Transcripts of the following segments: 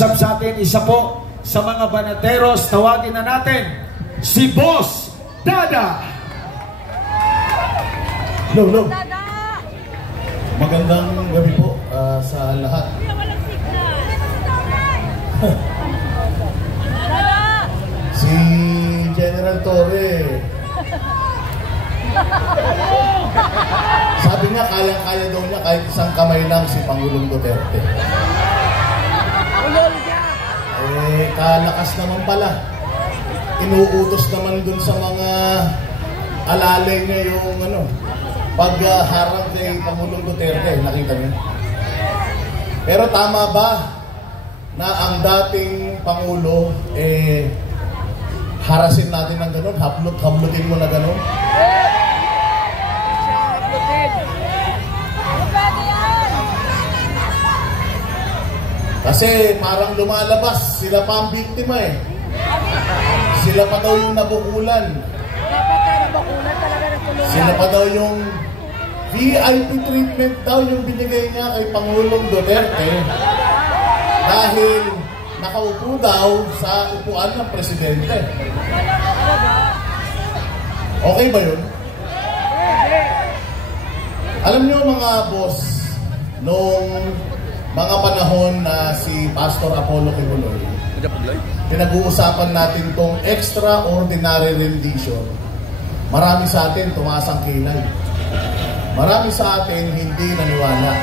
Sa atin, isa po sa mga banateros, tawagin na natin si Boss Dada. Hello. Magandang gabi po sa lahat. Si General Torre, sabi niya kaya-kaya daw niya kahit isang kamay lang si Pangulong Duterte. Kalakas naman pala. Inuutos naman dun sa mga alalay niya yung pagharang kay Pangulong Duterte. Nakita niyo? Pero tama ba na ang dating Pangulo harasin natin ng gano'n? Hablutin mo na gano'n? Kasi parang lumalabas, sila pa ang biktima eh. Sila pa daw yung nabukulan. Sila pa daw yung VIP treatment daw yung binigay niya kay Pangulong Duterte dahil nakaupo daw sa upuan ng presidente. Okay ba yun? Alam niyo mga boss, nung mga panahon na si Pastor Apollo Kibuloy, pinag-uusapan natin tong extraordinary rendition. Marami sa atin tumasang kilay. Marami sa atin hindi naniwala.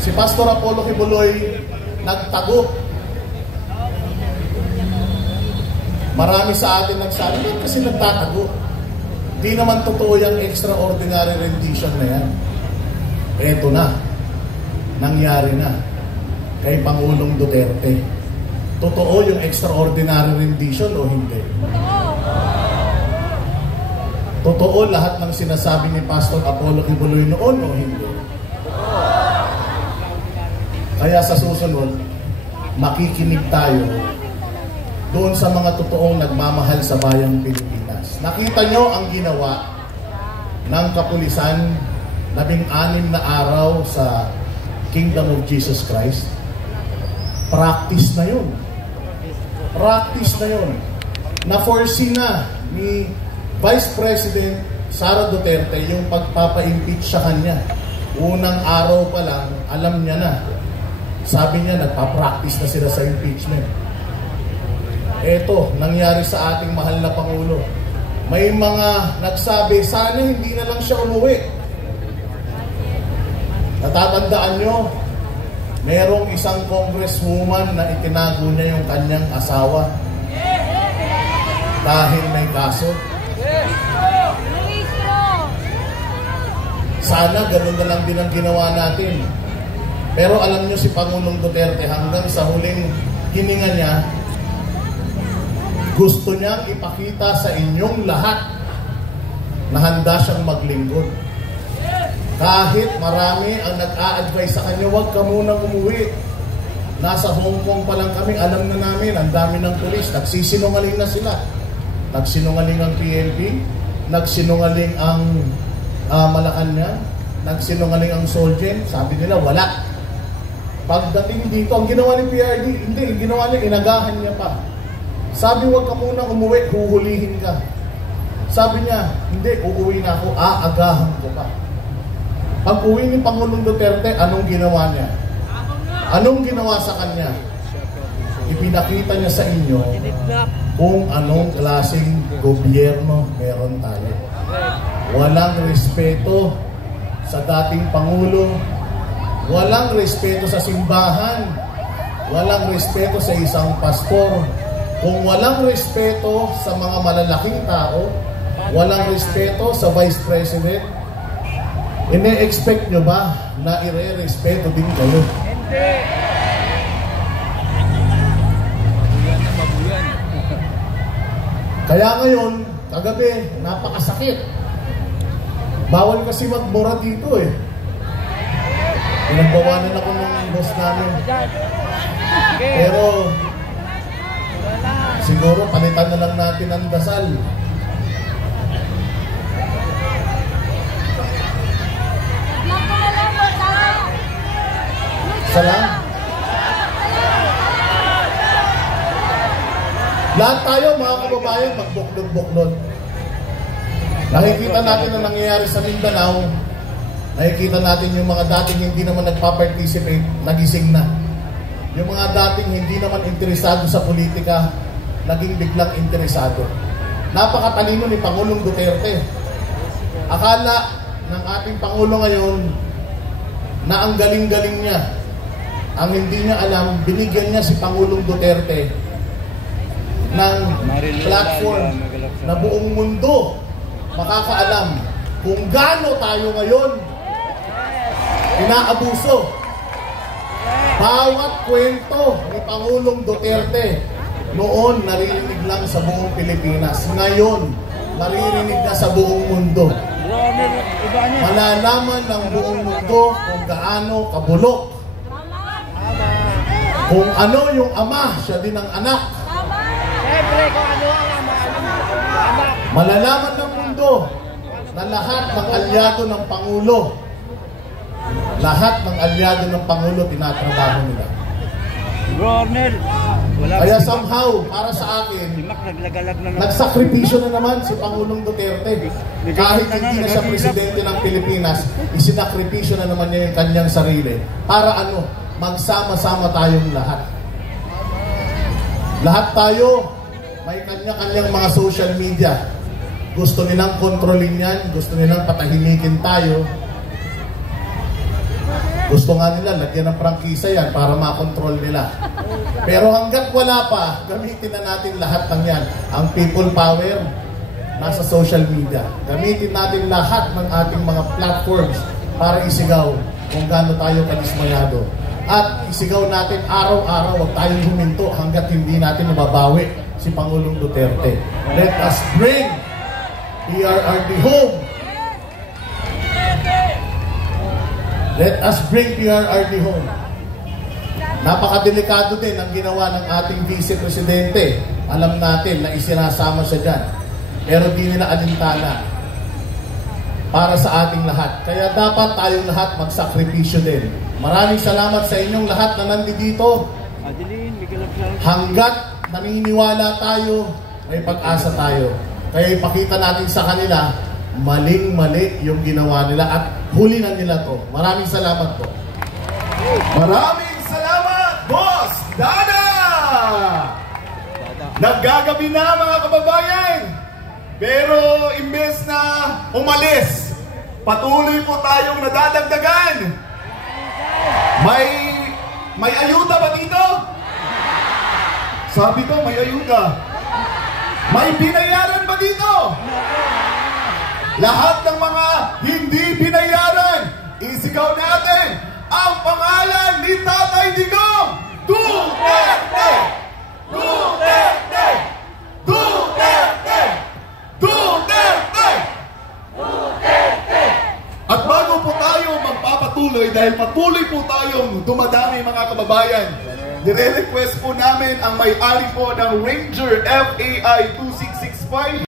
Si Pastor Apollo Kibuloy nagtago. Marami sa atin nagsabi, kasi nagtatago. Di naman totoo yung extraordinary rendition na yan. Eto na. Nangyari na kay Pangulong Duterte. Totoo yung extraordinary rendition o hindi? Totoo lahat ng sinasabi ni Pastor Apollo Kibuloy noon o hindi? Kaya sa susunod, makikinig tayo doon sa mga totoong nagmamahal sa bayang Pilipinas. Nakita nyo ang ginawa ng kapulisan 16 na araw sa Kingdom of Jesus Christ. Practice na yun. Practice na yun. Na-foresee na ni Vice President Sara Duterte yung pagpapa-impeach sa kanya. Unang araw pa lang, alam niya na. Sabi niya, nagpa-practice na sila sa impeachment. Eto, nangyari sa ating mahal na Pangulo. May mga nagsabi, sana hindi na lang siya umuwi. Natatandaan nyo, merong isang congresswoman na itinago niya yung kanyang asawa dahil may kaso. Sana ganun na lang din ang ginawa natin. Pero alam nyo si Pangulong Duterte hanggang sa huling hininga niya, gusto niyang ipakita sa inyong lahat na handa siyang maglingkod. Kahit marami ang nag-a-advise sa kanya, huwag ka munang umuwi. Nasa Hong Kong pa lang kami, alam na namin, ang dami ng pulis. Nagsisinungaling na sila. Nagsinungaling ang PNP, nagsinungaling ang Malacanang, nagsinungaling ang Solgen. Sabi nila, wala. Pagdating dito, ang ginawa ni PRD, hindi, ang ginawa niya, inagahan niya pa. Sabi, huwag ka munang umuwi, huhulihin ka. Sabi niya, hindi, uuwi na ako, aagahan ko pa. Pag uwi ni Pangulong Duterte, anong ginawa niya? Anong ginawa sa kanya? Ipinakita niya sa inyo kung anong klaseng gobyerno meron tayo. Walang respeto sa dating Pangulo, walang respeto sa simbahan, walang respeto sa isang pastor. Kung walang respeto sa mga malalaking tao, walang respeto sa Vice President, ine-expect nyo ba na ire-respeto din kayo? Hindi! Kaya ngayon, kagabi, napakasakit. Bawal kasi magmura dito eh. Pinagbawanan ako ng boss namin. Pero, siguro palitan na lang natin ang dasal. Salam. Lahat tayo, mga kababayan, magbuklod-buklod. Nakikita natin ang nangyayari sa Mindanao. Nakikita natin yung mga dating hindi naman nagpa-participate, nagising na. Yung mga dating hindi naman interesado sa politika, naging biglang interesado. Napakatalino ni Pangulong Duterte. Akala ng ating Pangulo ngayon na ang galing-galing niya. Ang hindi niya alam, binigyan niya si Pangulong Duterte ng platform na buong mundo makakaalam kung gaano tayo ngayon inaabuso. Bawat kwento ni Pangulong Duterte noon naririnig lang sa buong Pilipinas. Ngayon, naririnig na sa buong mundo. Malalaman ng buong mundo kung gaano kabulok. Kung ano yung ama, siya din ang anak. Malalaman ng mundo na lahat ng alyado ng Pangulo, lahat ng alyado ng Pangulo tinatrabaho nila. Kaya somehow, para sa akin, nagsakripisyo na naman si Pangulong Duterte. Kahit hindi na siya presidente ng Pilipinas, isinakripisyo na naman niya yung kanyang sarili. Para ano? Magsama-sama tayong lahat. Lahat tayo, may kanya-kanyang mga social media. Gusto nilang kontrolin yan, gusto nilang patahimikin tayo. Gusto nga nila, lagyan ng prangkisa yan para makontrol nila. Pero hanggat wala pa, gamitin na natin lahat ng yan. Ang people power, nasa social media. Gamitin natin lahat ng ating mga platforms para isigaw kung gaano tayo kadismayado. At isigaw natin araw-araw, huwag tayong huminto hanggat hindi natin nababawi si Pangulong Duterte. Let us bring PRRD home. Let us bring PRRD home. Napakadelikado din ang ginawa ng ating Vice Presidente. Alam natin na isinasama siya dyan. Pero di nila alintana para sa ating lahat. Kaya dapat tayong lahat magsakripisyo din. Maraming salamat sa inyong lahat na nandito. Hanggat naniniwala tayo, may pag-asa tayo. Kaya ipakita natin sa kanila, maling-mali yung ginawa nila at huli na nila to. Maraming salamat po. Maraming salamat, Boss Dada! Naggagabi na mga kababayan. Pero imbes na umalis, patuloy po tayong nadadagdagan. May ayuda ba dito? Sabi ko, may ayuda. May binayaran ba dito? Lahat ng mga hindi binayaran, isigaw natin ang pangalan ni Tatay Digong! Duterte! Duterte! Duterte! Duterte! Duterte! At bago po tayo magpapatuloy, dahil patuloy po tayong dumadami mga kababayan, nire-request po namin ang may-ari po ng Ranger FAI 2665